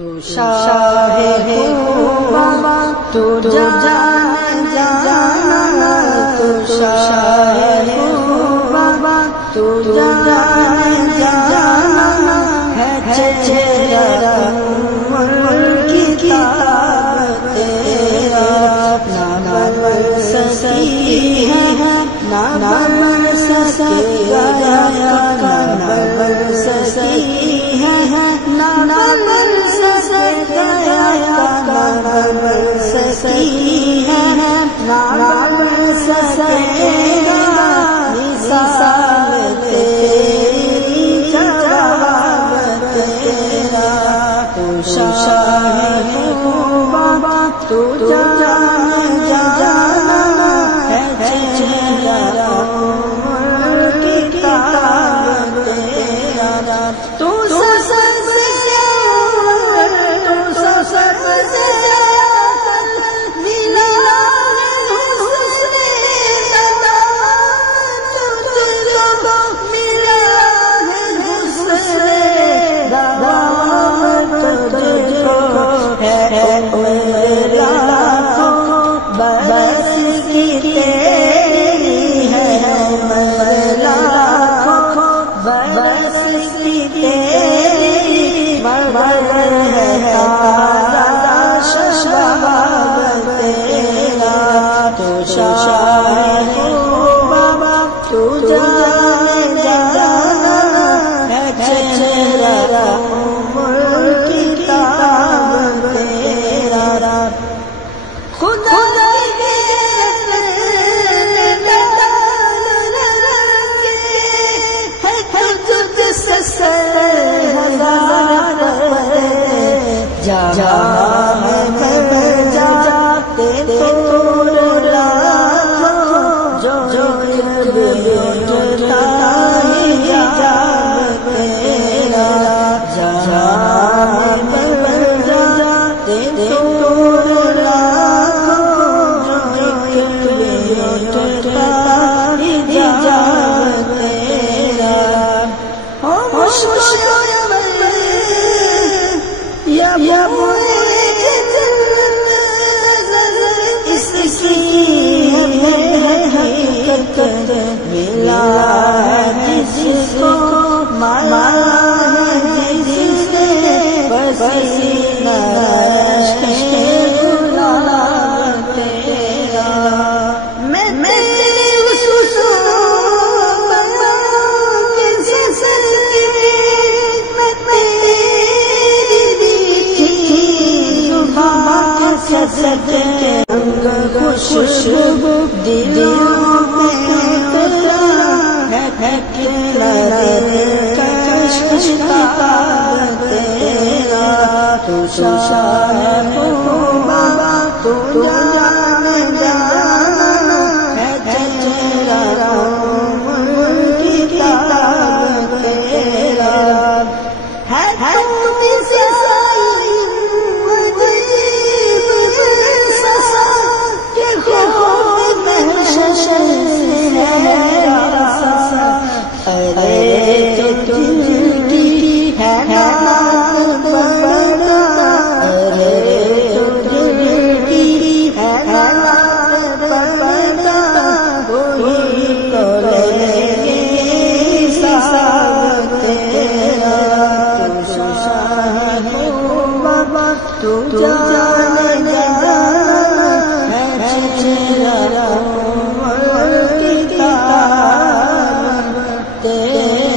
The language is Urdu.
تو شاہ خوبا تو جان جانا، تو شاہ خوبا تو جان جانا ہے چہرہ کی کتاب تیرا، نہ بن سکی ہے نہ بن سکے گا، نہ بن سکی ہے نہ بن سکے گا، نہ بن سکی ہے نہ بن سکے گا، مثال تیری جواب تیرا، تو شاہ خوبا تو جان جانا ہے چہرہ کی کتاب تیرا، تو سب سے بس کی تیری ہے مولا، بس کی تیری بر ہے تازہ شباب تیرا، تو شاہ خوبا تو جان جانا ہے چہرہ کی کتاب تیرا، خدا ملا جس کو مالا جس نے پسینہ گلاب تیرا، میں اس خوشبو دلوں ہے کشتاب تیرا، تو شاہ خوبا تو جان جانا ہے چہرہ کی کتاب تیرا، ہے تو جان جانا ہے چہرہ کی کتاب تیرا۔